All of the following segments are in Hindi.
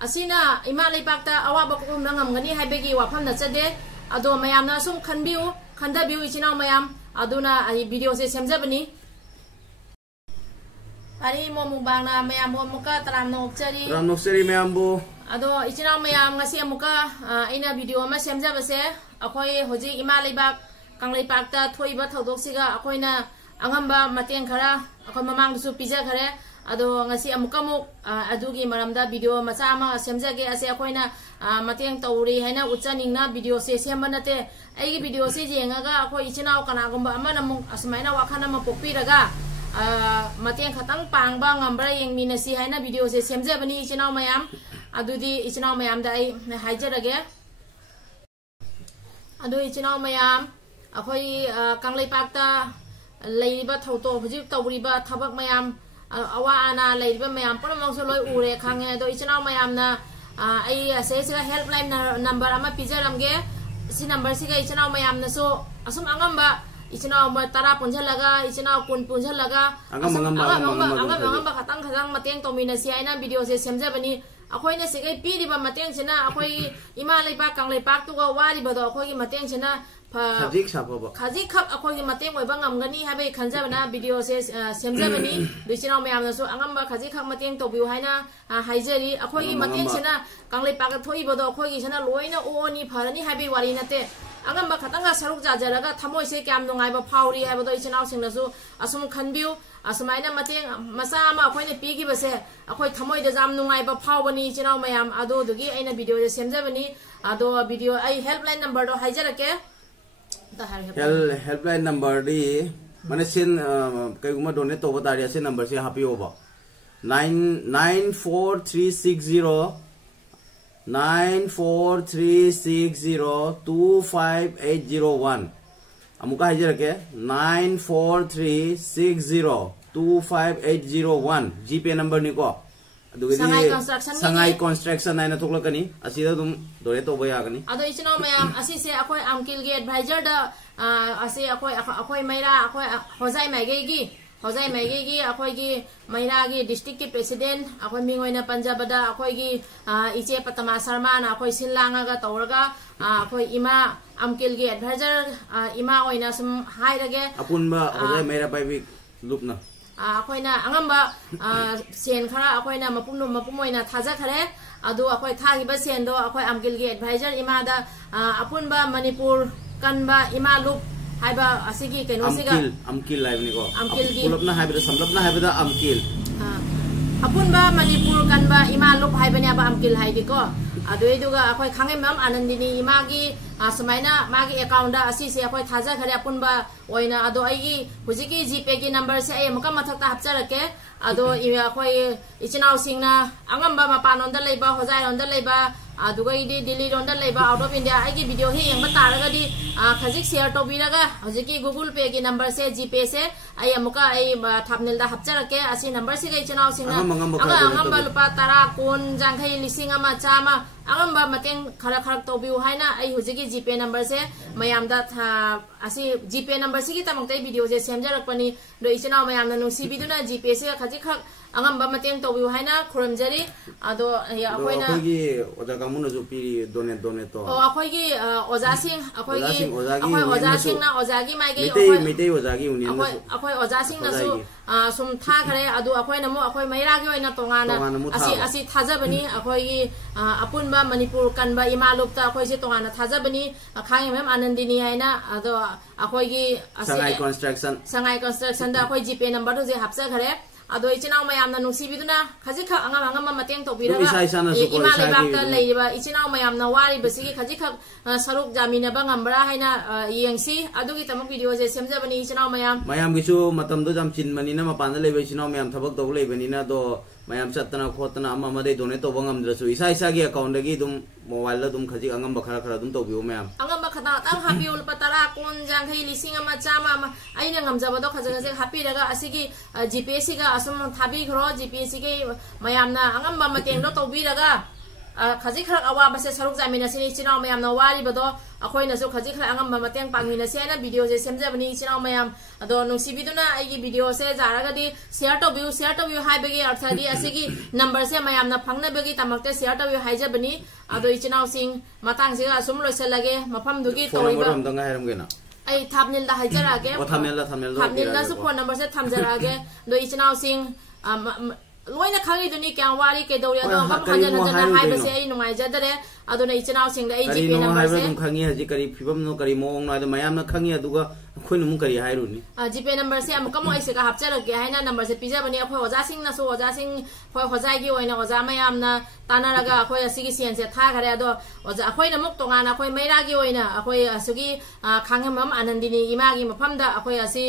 asina ima leipakta awaba ko nangam gani haibegi wafam na chade ado mayam na sum khanbiu khanda biu ichina mayam aduna ai video se semjabani ari mo mubang na mayam mo muka taram nokchari mayam bo ado ichina mayam ngasi amuka ina video ma semjabase akhoi hoji ima leibak kanglipakta thoiba thodoksiga akoina angamba mateng khara akhoi mamang su pija khare ado ngasi amukamuk adugi maramda video macha ama semjage ase akoina mateng tawri haina uchaning video se sembanate ai video se jengaga akoi ichinau kana gumba amana mung asmaina wakhana ma pokpiraga mateng khatang pangba ngambra yengminasi haina video se semjabani ichinau mayam adudi ichinau mayam da ai haijarage adu ichinau mayam akoi kanglipakta leiba thoto hujik tawriba thabak mayam awa ana leiba mayam pramangso loi ure khange do ichinau mayam na ai ase helpline number ama pijaramge si number siga ichinau mayam na so asum angamba ichinau ma tara punjalaga ichinau kun punjalaga angamba khatang mateng tomina si aina video se semjabani akoina sigai piriba mateng sina akoi ima leipa kanglaipak tuga wariba do akoi mateng sina khajik sapoba khajik khap akoi mateng oiba ngamgani habe khanjabana video se semjabani duichinau mayam na so angamba khajik khap mateng tobiu haina haijari akoi mateng sina kanglaipak thoiba do akoi sina loina oni pharani habe wari nate angamba khatanga saruk jajaraga thamoi se kyam nungaiba phauri haiba do ichinau singna so asum khanbiu asmaina mateng masa ama akoina pigi base akoi thamoi da jam nungaiba phawbani ichinau mayam ado dugi aina video je semjabani ado video ai helpline number do haijarake helpline number di mane sin kaiguma donate to batari ase number se happy over 94360 amuka haijarake 94360 GP number ni ko sangai construction naina thoklakani asida dum dore to bayagani ado ichinau mayam asi se akoi amkil ge advisor da asi akoi maira akoi hojai maige gi akoi gi maira gi district ki president akoi mingoina punjab da akoi gi iche patama sharma na akoi sinlanga ga tawraga akoi ima amkil ge advisor ima oina sum hairage apunba hojai maira bai lupna akoina angamba sen khara akoina mapumoina thaja khare adu akoi thagi ba sen do akoi amgil ge advisor ima da apunba manipur kanba ima lup haiba asigi keno siga amkil live ni ko amkil gi pulapna haiba samlapna haiba da amkil apunba manipur kanba ima lup haiba ni aba amkil haidi ko adu eduga akoi khange mam anandini ima gi samaina magi account da asi se akoi thaja khare apunba oina ado ai hujiki GP ki number se ai muka mathakta hapcharake ado akoi ichinau singna angamba mapanon da leiba hojai on da leiba aduga idi Delhi ron da leiba out of India ai ki video hi yengba taraga di khajik share to biraga hujiki Google Pay ki number se GP se ai amuka ai thumbnail da hapcharake asi number se ga ichinau singna angamba lupa tara kun jangkhai lising ama chama angamba mateng khara to biu haina ai hujiki GP number se mayam da asi GP number se ki tamang tai video je semjarakpani do ichinau mayam na nusi biduna GP se khajik khak angamba mateng to biu haina khuramjari ado ya akoina akoigi oja kamun ju pi donate to akoigi oja sing akoigi oja sing na ojagi mai ge mitei ojagi union akoi oja sing na su sum tha khare adu akoina mo akoi maira ge oina tongana asi thajabani akoigi apunba manipur kanba imalupta akoi se tongana thajabani khange mem anandini haina ado akoigi sangai construction da akoi GP number do je hapsa khare ado ichinau mayam na nungsi biduna khajikha angam mateng to biraga ima lebakta leiba ichinau mayam na wari basigi khajikha saruk jamina ba ngambra haina yengsi adugi tamak video je semjabani ichinau mayam gisu matam do jam chinmani na mapanda leiba ichinau mayam thabak do leibani na do mayam chatna khotna ama made done to bangam drasu isa gi account gi dum mobile la dum khajik angam khara dum to biu mayam angam khata tang happy ul patara kon jangkhai lising ama chama aina ngamjaba do khaja happy daga asigi GPS ga asum thabi khro GPS ge mayam na angam mateng do to biraga खजी खर अवाब से सरुक जामिनसिनी इचिनाव मयामना वारिबदो अखोइनसु खजी खर अंगम मतंग पांगमिनसे ना वीडियो से सेमजबनी इचिनाव मयाम अदो नुसिबिदुना आइगी वीडियो से जारागदी शेयर to view हाइबगी अर्थादी असिगी नंबर से मयामना फंगनबगी तमकते शेयर to view हाइजबनी अदो इचिनाव सिंग मतंग से असुम लोइसलगे मफम दुगी तोइबा आई थामनेल दा हाइजरागे थामनेल दा सु फोन नंबर से थमजरागे दो इचिनाव सिंग लोइना खांगी दुनी क्या वारी के दौरे दो हम हजन हजन हाइबे से आई नुंगाइ जदरे अदुना इचिनाव सिंग दा जीपे नंबर से खांगी हजि करी फिबम नो करी मोंग ना मयाम ना खांगी अदुगा खोइन मु करी हाइरुनी जीपे नंबर से हम कम ऐसे का हपचरगे हाइना नंबर से पिजबनी अखो ओजा सिंग ना सो ओजा सिंग खोय होजागी ओइना ओजा मयाम ना तानारगा अखोय असिगी सेन से था खरे अदो ओजा अखोइना मुक तोंगाना अखोय मैरागी ओइना अखोय असुगी खांगमम आनंदिनी इमागी मफमदा अखोय असि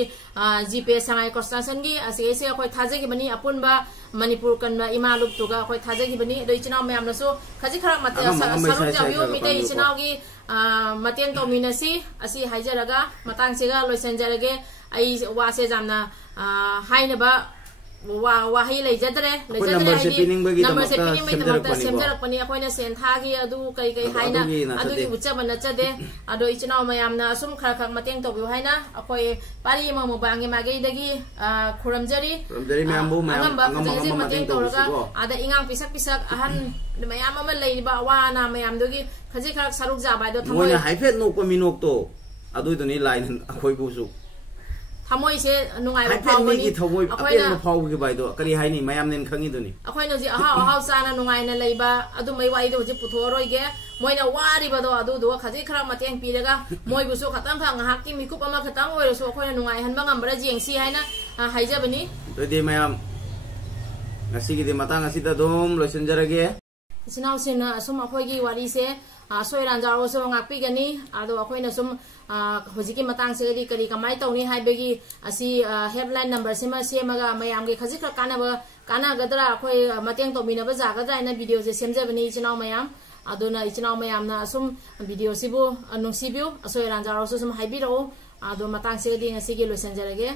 जीपे संगाई कंस्ट्रक्शन गी असि से अखोय थाजगी बनी अपुनबा मणिपुर कन्बा इमा लुप तुगा अखोय थाजगी बनी दो इचिनाव मयाम नसो खजि खरा मते सरुक जाबियो मिते इचिनाव गी मतें तोमिनसी असि हाइजरगा मतंग सेगा लोइसनजरगे आई वासे जामना हाइनबा वाही लेजदरे नंबर से पिनिंग नंबर से पिनिंग में तमकता सेमजरकपनी अखोइना सेन थागी अदु कई कई हाइना अदुगी उच्चब नचदे अदो इचिनाव मयामना असुम खरा खरा मतें तोबियो हाइना अखोय पारी ममु बांगे मागेदगी खुरमजरी मयामबु अंगम मतें तोरगा आदा इंगांग पिसक पिसक अहन मयाम अमा लेइबा वाना मयामदुगी खजि खरा सरुक जाबादो थमोय हाइफेट नोक मिनोक तो अदुदुनी लाइन अखोय बुसु थमोय से नुंगाइ फावबनी थमोय अपेन फावगी बाइदो करी हाइनी मयाम नेन खंगी दुनी अखोयनो जी अहाव चाना नुंगाइना लेबा अदु मै वाइदो जी पुथोरोइगे मोइना वारिबदो अदु दो खजि खरा मतें पीरगा मोय बुसु खतम था ngahakki mikup ama khatang oirosu अखोयना नुंगाइ हनबा ngambरा जेंसी हाइना हाइजबनी दे मयाम ngasi gi matang ngasi da dom loisenjarage इचिनाव सिना असुम अखोयगी वारी से सोइरान जारो सो ngakpi gani ado अखोयना सुम होजिकी मतंग से करी कमाई तौनी हाइबगी असि हेल्पलाइन नंबर सिमा सेमगा मयाम गे खजि खरा कानागदरा अखोय मतें तोमिनबा जागदरा इन वीडियो से सेमजबनी इचिनाव मयाम अदुना इचिनाव मयामना असुम वीडियो सिबु नुंसिबिउ असोइरान जारो सो सुम हाइबिरो अदो मतंग से दी ngasi गे लोइसनजरगे